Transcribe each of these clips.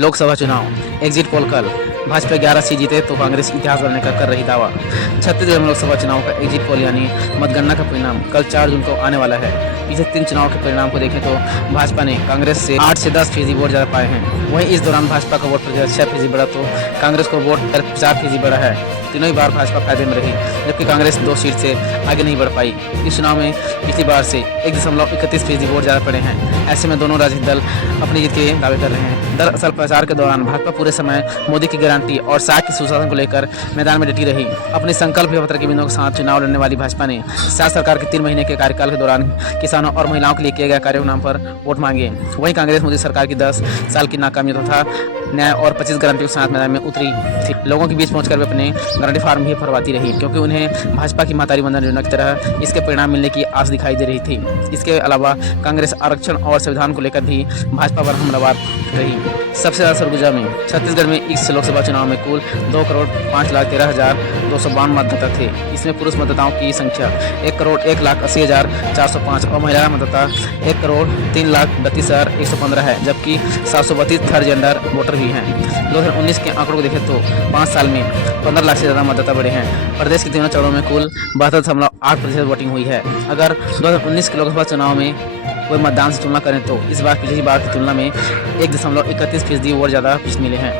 लोकसभा चुनाव exit poll कल। Bhajpa 11 seat जीते तो कांग्रेस इतिहास बनने का कर रही दावा। छत्तीसगढ़ में लोकसभा चुनाव का एग्जिट पोल यानी मतगणना का परिणाम कल 4 जून को आने वाला है। पिछले 3 चुनाव के परिणाम को देखें तो भाजपा ने कांग्रेस से 8 से 10% वोट ज़्यादा पाए हैं। वहीं इस दौरान भाजपा का वोट प्रतिशत 6% बढ़ा तो कांग्रेस को वोट 4% बढ़ा है। तीनों ही बार भाजपा फायदे में रही, जबकि कांग्रेस 2 सीट से आगे नहीं बढ़ पाई। इस चुनाव में पिछली बार से 1.31% वोट ज़्यादा पड़े हैं। ऐसे में दोनों राजनीतिक दल अपनी जीत के दावे कर रहे हैं। दरअसल प्रचार के दौरान भाजपा पूरे समय मोदी की गारंटी और साख के सुशासन को लेकर मैदान में डटी रही। अपने संकल्प पत्र के बिंदुओं के साथ चुनाव लड़ने वाली भाजपा ने शासन सरकार के 3 महीने के कार्यकाल के दौरान किसानों और महिलाओं के लिए किए गए कार्यों के नाम पर वोट मांगे। वहीं कांग्रेस मोदी सरकार की 10 साल की नाकामी तथा न्याय और 25 गारंटियों के साथ मैदान में उतरी थी। लोगों के बीच पहुंचकर वे अपने गारंटी फार्म भी भरवाती रही, क्योंकि उन्हें भाजपा की महतारी वंदन योजना की तरह इसके परिणाम मिलने की आस दिखाई दे रही थी। इसके अलावा कांग्रेस आरक्षण और संविधान को लेकर भी भाजपा पर हमलावर रही। सबसे ज़्यादा सरगुजा में छत्तीसगढ़ में इस लोकसभा चुनाव में कुल 2,05,13,252 मतदाता थे। इसमें पुरुष मतदाताओं की संख्या 1,01,80,405 और महिला मतदाता 1,03,32,115 है, जबकि 732 थर्ड जेंडर वोटर भी हैं। 2019 के आंकड़ों को देखें तो 5 साल में 15 लाख से ज़्यादा मतदाता बढ़े हैं। प्रदेश के तीनों चरणों में कुल 72.8% वोटिंग हुई है। अगर 2019 के लोकसभा चुनाव में कोई मतदान से तुलना करें तो इस बार पिछली बार की तुलना में 1.31% वोट ज़्यादा मिले हैं।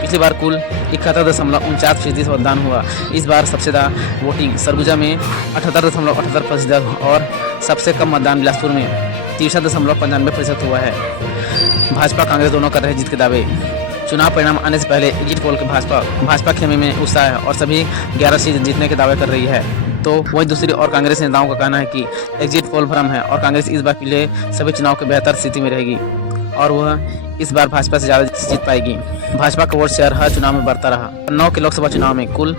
पिछली बार कुल 71.49% मतदान हुआ। इस बार सबसे ज़्यादा वोटिंग सरगुजा में 78.78% और सबसे कम मतदान बिलासपुर में 63.95% हुआ है। भाजपा कांग्रेस दोनों कर रहे जीत के दावे। चुनाव परिणाम आने से पहले एग्जिट पोल के भाजपा खेमे में उत्साह है और सभी 11 सीट जीतने के दावे कर रही है। तो वहीं दूसरी और कांग्रेस नेताओं का कहना है कि एग्जिट पोल भ्रम है और कांग्रेस इस बार पिछले सभी चुनाव के बेहतर स्थिति में रहेगी और वह इस बार भाजपा से ज़्यादा जीत पाएगी। भाजपा का वोट शेयर हर चुनाव में बढ़ता रहा। 9 के लोकसभा चुनाव में कुल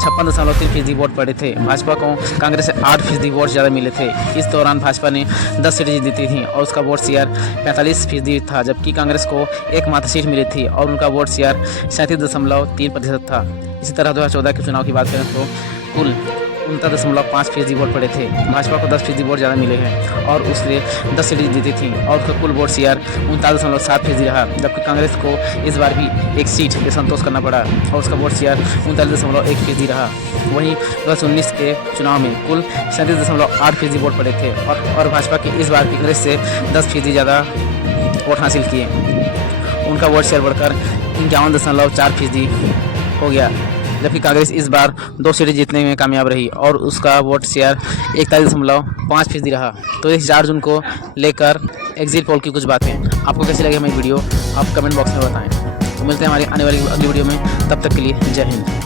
56.3% वोट पड़े थे। भाजपा को कांग्रेस से 8% वोट ज़्यादा मिले थे। इस दौरान भाजपा ने 10 सीटें जीती थी और उसका वोट शेयर 45% था, जबकि कांग्रेस को एकमात्र सीट मिली थी और उनका वोट शेयर 37.3% था। इसी तरह 2014 के चुनाव की बात करें तो कुल 69.5% वोट पड़े थे। भाजपा को 10% वोट ज़्यादा मिले हैं और उसने 10 सीटें जीती थी और उसका कुल वोट शेयर 39.7% रहा, जबकि कांग्रेस को इस बार भी एक सीट पे संतोष करना पड़ा और उसका वोट शेयर 39.1% रहा। वहीं 2019 के चुनाव में कुल 37.8% वोट पड़े थे और भाजपा की इस बार कांग्रेस से 10% ज़्यादा वोट हासिल किए। उनका वोट शेयर बढ़कर 51.4% हो गया, जबकि कांग्रेस इस बार 2 सीटें जीतने में कामयाब रही और उसका वोट शेयर 41.5% रहा। तो इस 4 जून को लेकर एग्जिट पोल की कुछ बातें आपको कैसी लगी हमारी वीडियो आप कमेंट बॉक्स में बताएं। तो मिलते हैं हमारी आने वाली अगली वीडियो में, तब तक के लिए जय हिंद।